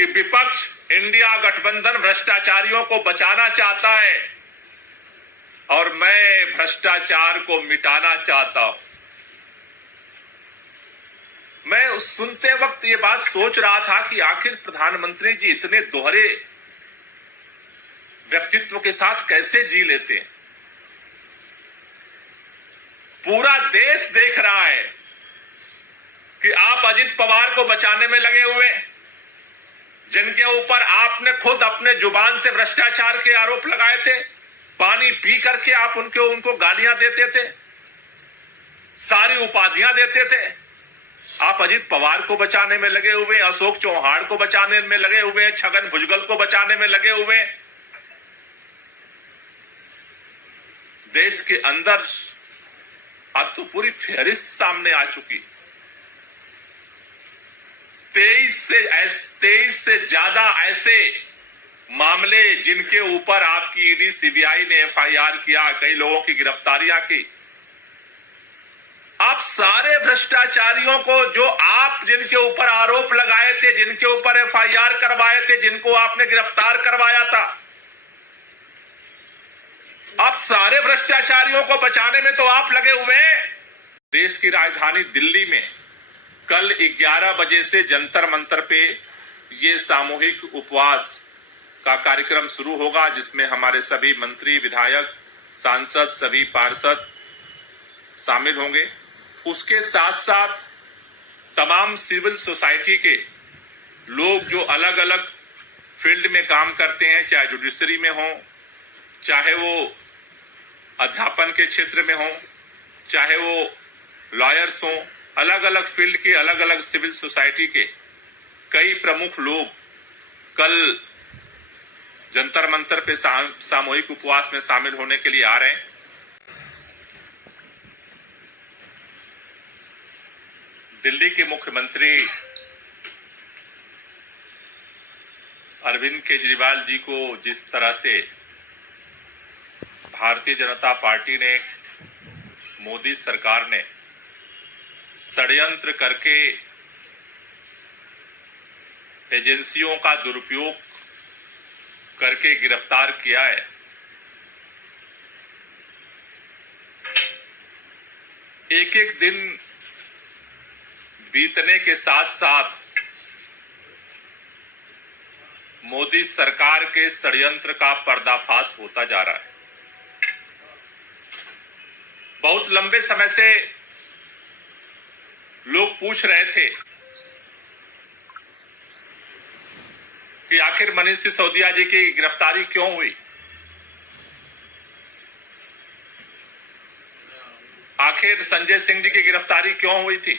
कि विपक्ष इंडिया गठबंधन भ्रष्टाचारियों को बचाना चाहता है और मैं भ्रष्टाचार को मिटाना चाहता हूं। मैं सुनते वक्त ये बात सोच रहा था कि आखिर प्रधानमंत्री जी इतने दोहरे व्यक्तित्व के साथ कैसे जी लेते हैं। पूरा देश देख रहा है कि आप अजित पवार को बचाने में लगे हुए, जिनके ऊपर आपने खुद अपने जुबान से भ्रष्टाचार के आरोप लगाए थे। पानी पी करके आप उनको गालियां देते थे, सारी उपाधियां देते थे। आप अजित पवार को बचाने में लगे हुए, अशोक चौहान को बचाने में लगे हुए, छगन भुजबल को बचाने में लगे हुए। देश के अंदर अब तो पूरी फेहरिस्त सामने आ चुकी। 23 से ज्यादा ऐसे मामले जिनके ऊपर आपकी ईडी सीबीआई ने एफआईआर किया, कई लोगों की गिरफ्तारियां की। आप सारे भ्रष्टाचारियों को, जो आप जिनके ऊपर आरोप लगाए थे, जिनके ऊपर एफआईआर करवाए थे, जिनको आपने गिरफ्तार करवाया था, आप सारे भ्रष्टाचारियों को बचाने में तो आप लगे हुए हैं। देश की राजधानी दिल्ली में कल 11 बजे से जंतर मंतर पे ये सामूहिक उपवास का कार्यक्रम शुरू होगा, जिसमें हमारे सभी मंत्री, विधायक, सांसद, सभी पार्षद शामिल होंगे। उसके साथ साथ तमाम सिविल सोसाइटी के लोग जो अलग अलग फील्ड में काम करते हैं, चाहे जुडिशरी में हो, चाहे वो अध्यापन के क्षेत्र में हो, चाहे वो लॉयर्स हो, अलग अलग फील्ड के अलग अलग सिविल सोसाइटी के कई प्रमुख लोग कल जंतर मंतर पे सामूहिक उपवास में शामिल होने के लिए आ रहे हैं। दिल्ली के मुख्यमंत्री अरविंद केजरीवाल जी को जिस तरह से भारतीय जनता पार्टी ने, मोदी सरकार ने षड्यंत्र करके एजेंसियों का दुरुपयोग करके गिरफ्तार किया है, एक एक दिन बीतने के साथ साथ मोदी सरकार के षड्यंत्र का पर्दाफाश होता जा रहा है। बहुत लंबे समय से लोग पूछ रहे थे कि आखिर मनीष सिसोदिया जी की गिरफ्तारी क्यों हुई, आखिर संजय सिंह जी की गिरफ्तारी क्यों हुई थी,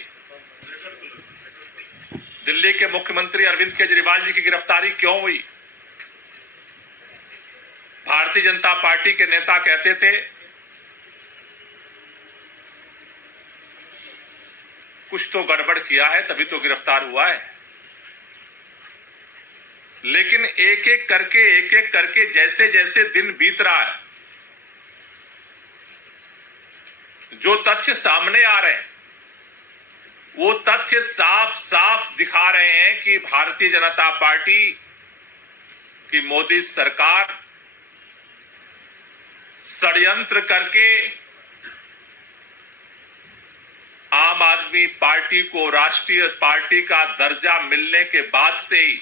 दिल्ली के मुख्यमंत्री अरविंद केजरीवाल जी की गिरफ्तारी क्यों हुई। भारतीय जनता पार्टी के नेता कहते थे कुछ तो गड़बड़ किया है तभी तो गिरफ्तार हुआ है। लेकिन एक एक करके जैसे जैसे दिन बीत रहा है, जो तथ्य सामने आ रहे हैं वो तथ्य साफ साफ दिखा रहे हैं कि भारतीय जनता पार्टी की मोदी सरकार षड्यंत्र करके आम आदमी पार्टी को राष्ट्रीय पार्टी का दर्जा मिलने के बाद से ही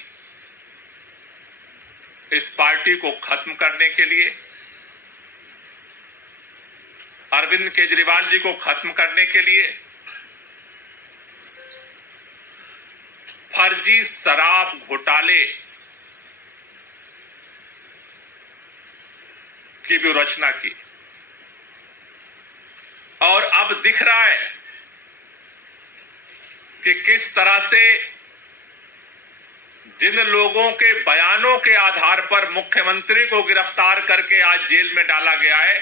इस पार्टी को खत्म करने के लिए, अरविंद केजरीवाल जी को खत्म करने के लिए फर्जी शराब घोटाले की भी रचना की। और अब दिख रहा है कि किस तरह से जिन लोगों के बयानों के आधार पर मुख्यमंत्री को गिरफ्तार करके आज जेल में डाला गया है,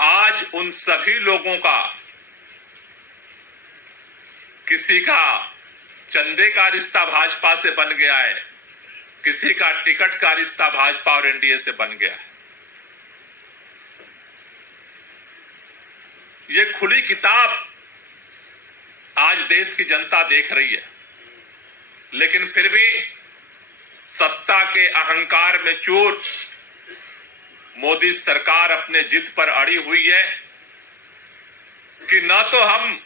आज उन सभी लोगों का, किसी का चंदे का रिश्ता भाजपा से बन गया है, किसी का टिकट का रिश्ता भाजपा और एनडीए से बन गया है। ये खुली किताब आज देश की जनता देख रही है। लेकिन फिर भी सत्ता के अहंकार में चूर मोदी सरकार अपने जिद पर अड़ी हुई है कि न तो हम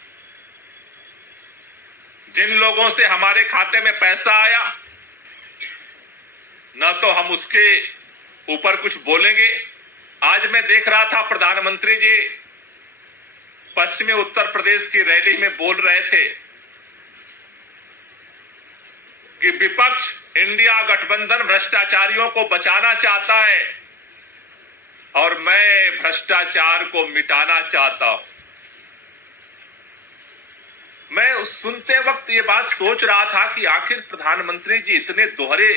जिन लोगों से हमारे खाते में पैसा आया न तो हम उसके ऊपर कुछ बोलेंगे। आज मैं देख रहा था प्रधानमंत्री जी पश्चिमी उत्तर प्रदेश की रैली में बोल रहे थे कि विपक्ष इंडिया गठबंधन भ्रष्टाचारियों को बचाना चाहता है और मैं भ्रष्टाचार को मिटाना चाहता हूं। मैं उस सुनते वक्त ये बात सोच रहा था कि आखिर प्रधानमंत्री जी इतने दोहरे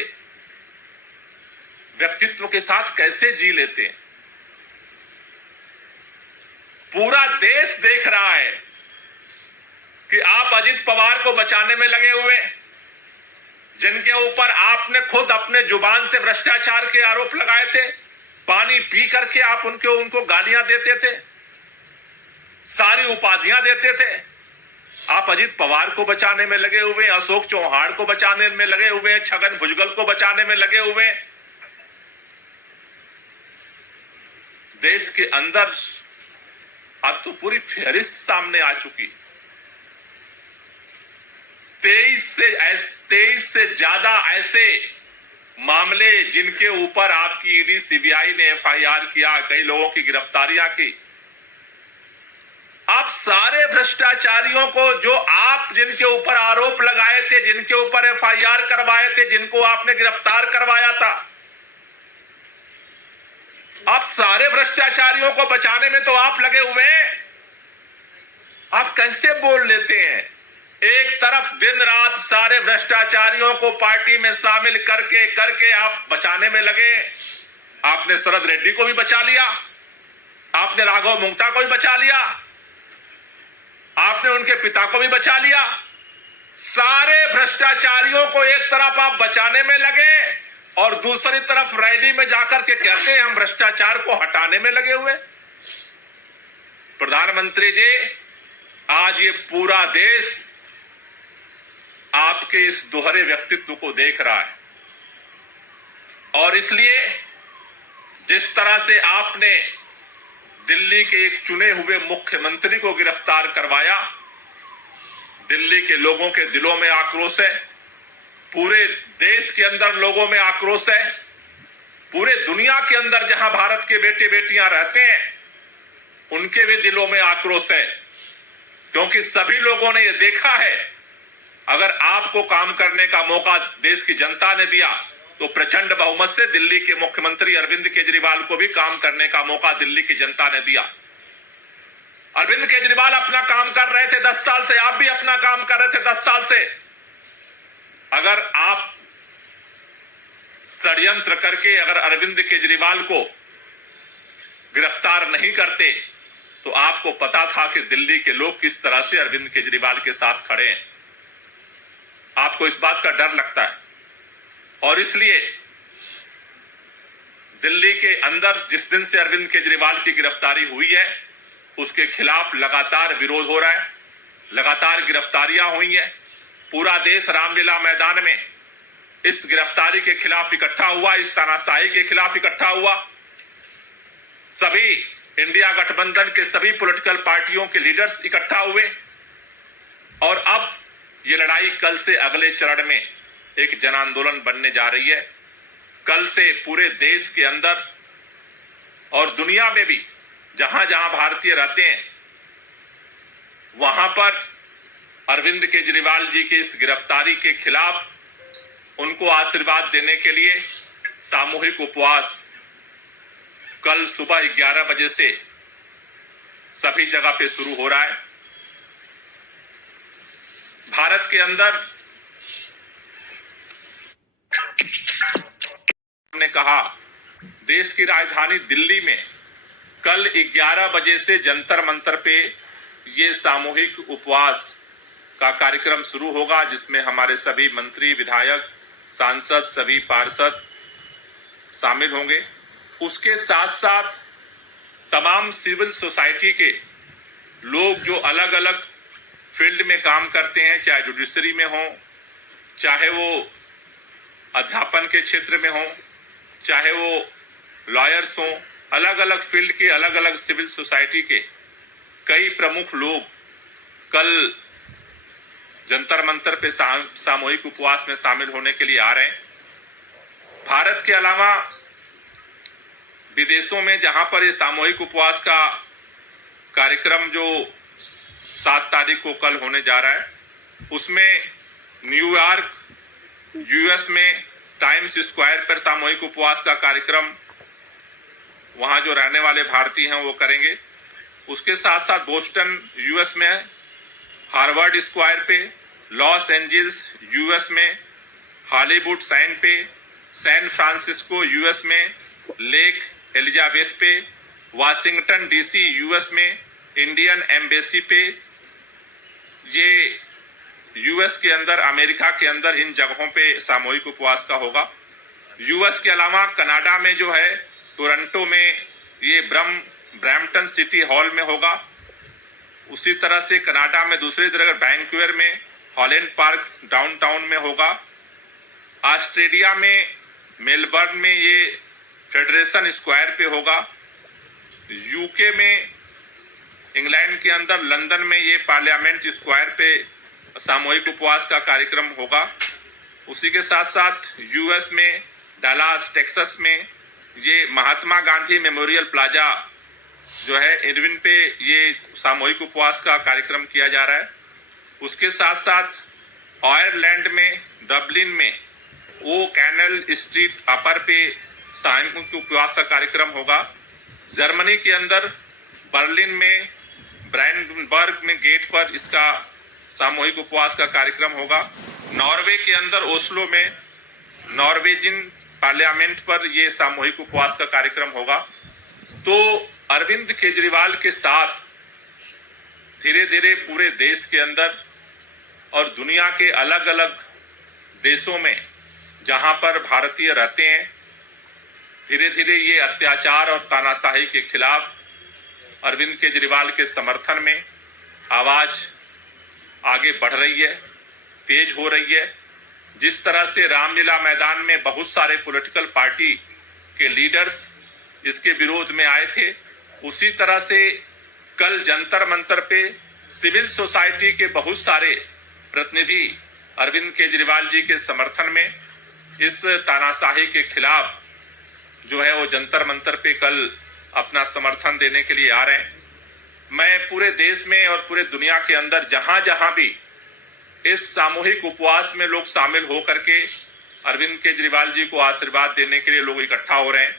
व्यक्तित्व के साथ कैसे जी लेते हैं। पूरा देश देख रहा है कि आप अजित पवार को बचाने में लगे हुए, जिनके ऊपर आपने खुद अपने जुबान से भ्रष्टाचार के आरोप लगाए थे। पानी पी करके आप उनको गालियां देते थे, सारी उपाधियां देते थे। आप अजित पवार को बचाने में लगे हुए, अशोक चौहान को बचाने में लगे हुए, छगन भुजबल को बचाने में लगे हुए। देश के अंदर अब तो पूरी फेहरिस्त सामने आ चुकी। 23 से ज्यादा ऐसे मामले जिनके ऊपर आपकी ईडी सीबीआई ने एफआईआर किया, कई लोगों की गिरफ्तारियां की। आप सारे भ्रष्टाचारियों को जो आप जिनके ऊपर आरोप लगाए थे, जिनके ऊपर एफआईआर करवाए थे, जिनको आपने गिरफ्तार करवाया था, आप सारे भ्रष्टाचारियों को बचाने में तो आप लगे हुए हैं। आप कैसे बोल लेते हैं? एक तरफ दिन रात सारे भ्रष्टाचारियों को पार्टी में शामिल करके आप बचाने में लगे। आपने शरद रेड्डी को भी बचा लिया, आपने राघव मुंगटा को भी बचा लिया, आपने उनके पिता को भी बचा लिया। सारे भ्रष्टाचारियों को एक तरफ आप बचाने में लगे और दूसरी तरफ रैली में जाकर के कहते हैं हम भ्रष्टाचार को हटाने में लगे हुए। प्रधानमंत्री जी, आज ये पूरा देश आपके इस दोहरे व्यक्तित्व को देख रहा है और इसलिए जिस तरह से आपने दिल्ली के एक चुने हुए मुख्यमंत्री को गिरफ्तार करवाया, दिल्ली के लोगों के दिलों में आक्रोश है, पूरे देश के अंदर लोगों में आक्रोश है, पूरे दुनिया के अंदर जहां भारत के बेटे बेटियां रहते हैं उनके भी दिलों में आक्रोश है। क्योंकि सभी लोगों ने यह देखा है, अगर आपको काम करने का मौका देश की जनता ने दिया तो प्रचंड बहुमत से दिल्ली के मुख्यमंत्री अरविंद केजरीवाल को भी काम करने का मौका दिल्ली की जनता ने दिया। अरविंद केजरीवाल अपना काम कर रहे थे 10 साल से, आप भी अपना काम कर रहे थे 10 साल से। अगर आप षड्यंत्र करके अगर अरविंद केजरीवाल को गिरफ्तार नहीं करते तो आपको पता था कि दिल्ली के लोग किस तरह से अरविंद केजरीवाल के साथ खड़े हैं। आपको इस बात का डर लगता है और इसलिए दिल्ली के अंदर जिस दिन से अरविंद केजरीवाल की गिरफ्तारी हुई है उसके खिलाफ लगातार विरोध हो रहा है, लगातार गिरफ्तारियां हुई हैं। पूरा देश रामलीला मैदान में इस गिरफ्तारी के खिलाफ इकट्ठा हुआ, इस तानाशाही के खिलाफ इकट्ठा हुआ। सभी इंडिया गठबंधन के सभी पॉलिटिकल पार्टियों के लीडर्स इकट्ठा हुए और अब ये लड़ाई कल से अगले चरण में एक जन आंदोलन बनने जा रही है। कल से पूरे देश के अंदर और दुनिया में भी जहां जहां भारतीय रहते हैं वहां पर अरविंद केजरीवाल जी की इस गिरफ्तारी के खिलाफ उनको आशीर्वाद देने के लिए सामूहिक उपवास कल सुबह 11 बजे से सभी जगह पे शुरू हो रहा है। भारत के अंदर ने कहा देश की राजधानी दिल्ली में कल 11 बजे से जंतर मंतर पे ये सामूहिक उपवास का कार्यक्रम शुरू होगा, जिसमें हमारे सभी मंत्री, विधायक, सांसद, सभी पार्षद शामिल होंगे। उसके साथ साथ तमाम सिविल सोसाइटी के लोग जो अलग अलग फील्ड में काम करते हैं, चाहे जुडिशरी में हो, चाहे वो अध्यापन के क्षेत्र में हो, चाहे वो लॉयर्स हों, अलग अलग फील्ड के, अलग अलग सिविल सोसाइटी के कई प्रमुख लोग कल जंतर मंतर पे सामूहिक उपवास में शामिल होने के लिए आ रहे हैं। भारत के अलावा विदेशों में जहां पर ये सामूहिक उपवास का कार्यक्रम जो 7 तारीख को कल होने जा रहा है, उसमें न्यूयॉर्क यूएस में टाइम्स स्क्वायर पर सामूहिक उपवास का कार्यक्रम वहां जो रहने वाले भारतीय हैं वो करेंगे। उसके साथ साथ बोस्टन यूएस में, हार्वर्ड स्क्वायर पे, लॉस एंजल्स यूएस में, हॉलीवुड साइन पे, सैन फ्रांसिस्को यूएस में, लेक एलिजाबेथ पे, वाशिंगटन डीसी यूएस में, इंडियन एम्बेसी पे, ये यूएस के अंदर, अमेरिका के अंदर इन जगहों पे सामूहिक उपवास का होगा। यूएस के अलावा कनाडा में जो है टोरंटो में ये ब्रैम्पटन सिटी हॉल में होगा। उसी तरह से कनाडा में दूसरी तरह वैंकूवर में हॉलैंड पार्क डाउनटाउन में होगा। ऑस्ट्रेलिया में मेलबर्न में ये फेडरेशन स्क्वायर पे होगा। यूके में, इंग्लैंड के अंदर लंदन में ये पार्लियामेंट स्क्वायर पे सामूहिक उपवास का कार्यक्रम होगा। उसी के साथ साथ यूएस में डलास टेक्सास में ये महात्मा गांधी मेमोरियल प्लाजा जो है इरविन पे ये सामूहिक उपवास का कार्यक्रम किया जा रहा है। उसके साथ साथ आयरलैंड में डबलिन में वो कैनल स्ट्रीट अपर पे सामूहिक उपवास का कार्यक्रम होगा। जर्मनी के अंदर बर्लिन में ब्रांडनबर्ग में गेट पर इसका सामूहिक उपवास का कार्यक्रम होगा। नॉर्वे के अंदर ओस्लो में नॉर्वेजियन पार्लियामेंट पर यह सामूहिक उपवास का कार्यक्रम होगा। तो अरविंद केजरीवाल के साथ धीरे धीरे पूरे देश के अंदर और दुनिया के अलग अलग देशों में जहां पर भारतीय रहते हैं, धीरे धीरे ये अत्याचार और तानाशाही के खिलाफ अरविंद केजरीवाल के समर्थन में आवाज आगे बढ़ रही है, तेज हो रही है। जिस तरह से रामलीला मैदान में बहुत सारे पॉलिटिकल पार्टी के लीडर्स इसके विरोध में आए थे, उसी तरह से कल जंतर मंतर पे सिविल सोसाइटी के बहुत सारे प्रतिनिधि अरविंद केजरीवाल जी के समर्थन में इस तानाशाही के खिलाफ जो है वो जंतर मंतर पे कल अपना समर्थन देने के लिए आ रहे हैं। मैं पूरे देश में और पूरे दुनिया के अंदर जहां जहां भी इस सामूहिक उपवास में लोग शामिल होकर के अरविंद केजरीवाल जी को आशीर्वाद देने के लिए लोग इकट्ठा हो रहे हैं,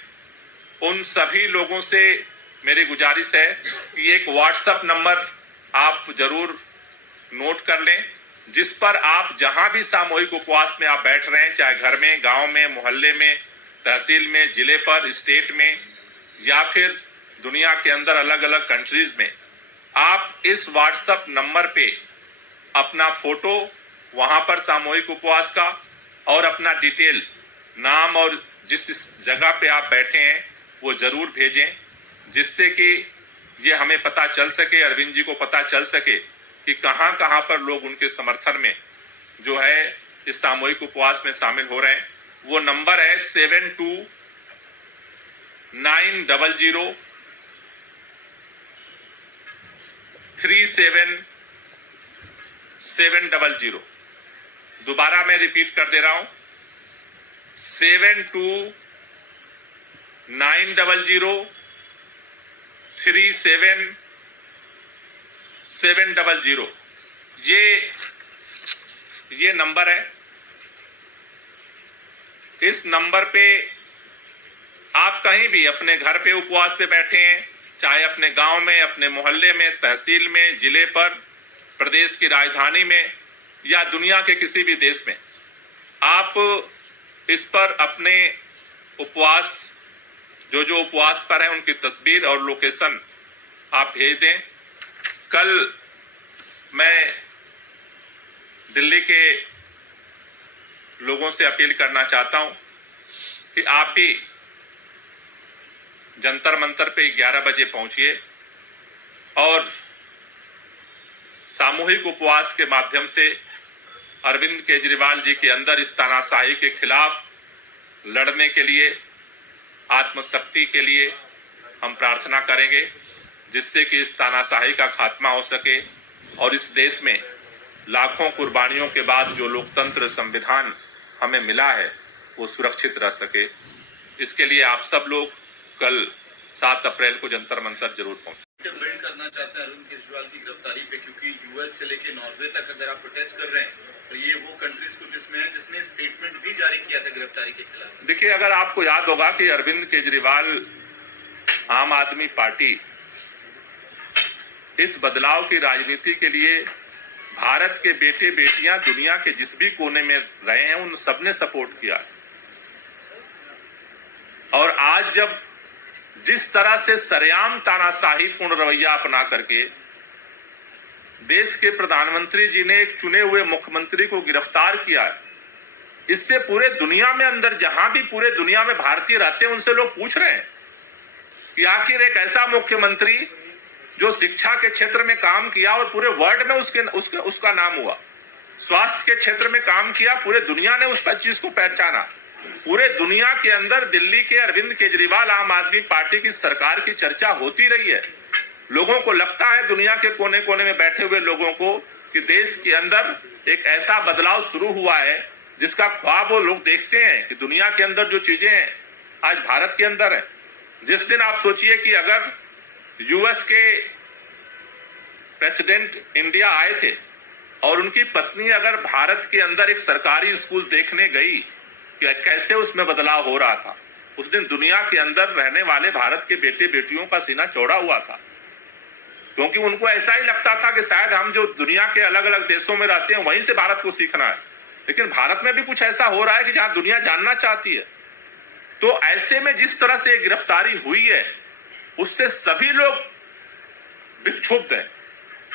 उन सभी लोगों से मेरी गुजारिश है कि एक व्हाट्सएप नंबर आप जरूर नोट कर लें, जिस पर आप जहां भी सामूहिक उपवास में आप बैठ रहे हैं, चाहे घर में, गांव में, मोहल्ले में, तहसील में, जिले पर, स्टेट में या फिर दुनिया के अंदर अलग अलग कंट्रीज में, आप इस व्हाट्सएप नंबर पे अपना फोटो वहां पर सामूहिक उपवास का और अपना डिटेल, नाम और जिस जगह पे आप बैठे हैं वो जरूर भेजें, जिससे कि ये हमें पता चल सके, अरविंद जी को पता चल सके कि कहां कहां पर लोग उनके समर्थन में जो है इस सामूहिक उपवास में शामिल हो रहे हैं। वो नंबर है 72903700। दोबारा मैं रिपीट कर दे रहा हूं, 72903700। ये नंबर है। इस नंबर पे आप कहीं भी अपने घर पे उपवास पे बैठे हैं, चाहे अपने गांव में, अपने मोहल्ले में, तहसील में, जिले पर, प्रदेश की राजधानी में या दुनिया के किसी भी देश में, आप इस पर अपने उपवास जो उपवास पर है उनकी तस्वीर और लोकेशन आप भेज दें। कल मैं दिल्ली के लोगों से अपील करना चाहता हूं कि आप भी जंतर मंतर पे 11 बजे पहुंचिए और सामूहिक उपवास के माध्यम से अरविंद केजरीवाल जी के अंदर इस तानाशाही के खिलाफ लड़ने के लिए, आत्मशक्ति के लिए हम प्रार्थना करेंगे, जिससे कि इस तानाशाही का खात्मा हो सके और इस देश में लाखों कुर्बानियों के बाद जो लोकतंत्र संविधान हमें मिला है वो सुरक्षित रह सके। इसके लिए आप सब लोग कल 7 अप्रैल को जंतर मंतर जरूर पहुंचे। बिल्ड करना चाहते हैं अरविंद केजरीवाल की गिरफ्तारी पे, क्योंकि यूएस से लेके नॉर्वे तक अगर आप प्रोटेस्ट कर रहे हैं तो ये वो कंट्रीज कुछ इसमें है जिसने स्टेटमेंट भी जारी किया था गिरफ्तारी के खिलाफ। देखिए, अगर आपको याद होगा कि अरविंद केजरीवाल आम आदमी पार्टी इस बदलाव की राजनीति के लिए भारत के बेटे बेटियां दुनिया के जिस भी कोने में रहे हैं उन सबने सपोर्ट किया। और आज जब जिस तरह से सरेआम तानाशाही पूर्ण रवैया अपना करके देश के प्रधानमंत्री जी ने एक चुने हुए मुख्यमंत्री को गिरफ्तार किया है, इससे पूरे दुनिया में अंदर जहां भी पूरे दुनिया में भारतीय रहते हैं उनसे लोग पूछ रहे हैं कि आखिर एक ऐसा मुख्यमंत्री जो शिक्षा के क्षेत्र में काम किया और पूरे वर्ल्ड में उसका नाम हुआ, स्वास्थ्य के क्षेत्र में काम किया, पूरे दुनिया ने उस चीज को पहचाना, पूरे दुनिया के अंदर दिल्ली के अरविंद केजरीवाल आम आदमी पार्टी की सरकार की चर्चा होती रही है। लोगों को लगता है, दुनिया के कोने कोने में बैठे हुए लोगों को, कि देश के अंदर एक ऐसा बदलाव शुरू हुआ है जिसका ख्वाब वो लोग देखते हैं कि दुनिया के अंदर जो चीजें हैं आज भारत के अंदर है। जिस दिन आप सोचिए कि अगर यूएस के प्रेसिडेंट इंडिया आए थे और उनकी पत्नी अगर भारत के अंदर एक सरकारी स्कूल देखने गई कि कैसे उसमें बदलाव हो रहा था, उस दिन दुनिया के अंदर रहने वाले भारत के बेटे बेटियों का सीना चौड़ा हुआ था, क्योंकि उनको ऐसा ही लगता था कि शायद हम जो दुनिया के अलग अलग देशों में रहते हैं वहीं से भारत को सीखना है, लेकिन भारत में भी कुछ ऐसा हो रहा है कि जहां दुनिया जानना चाहती है। तो ऐसे में जिस तरह से गिरफ्तारी हुई है उससे सभी लोग विक्षुब्ध हैं,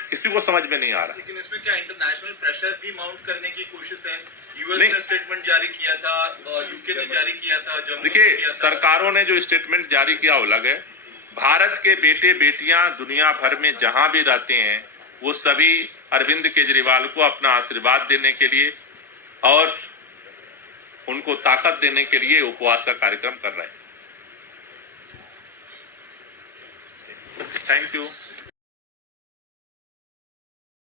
किसी को समझ में नहीं आ रहा। लेकिन इसमें क्या इंटरनेशनल प्रेशर भी माउंट करने की कोशिश है? यूएस ने स्टेटमेंट जारी किया था और यूके ने जारी किया था। देखिए, सरकारों ने जो स्टेटमेंट जारी किया वो अलग है। भारत के बेटे बेटियां दुनिया भर में जहां भी रहते हैं वो सभी अरविंद केजरीवाल को अपना आशीर्वाद देने के लिए और उनको ताकत देने के लिए उपवास का कार्यक्रम कर रहे हैं। Thank you.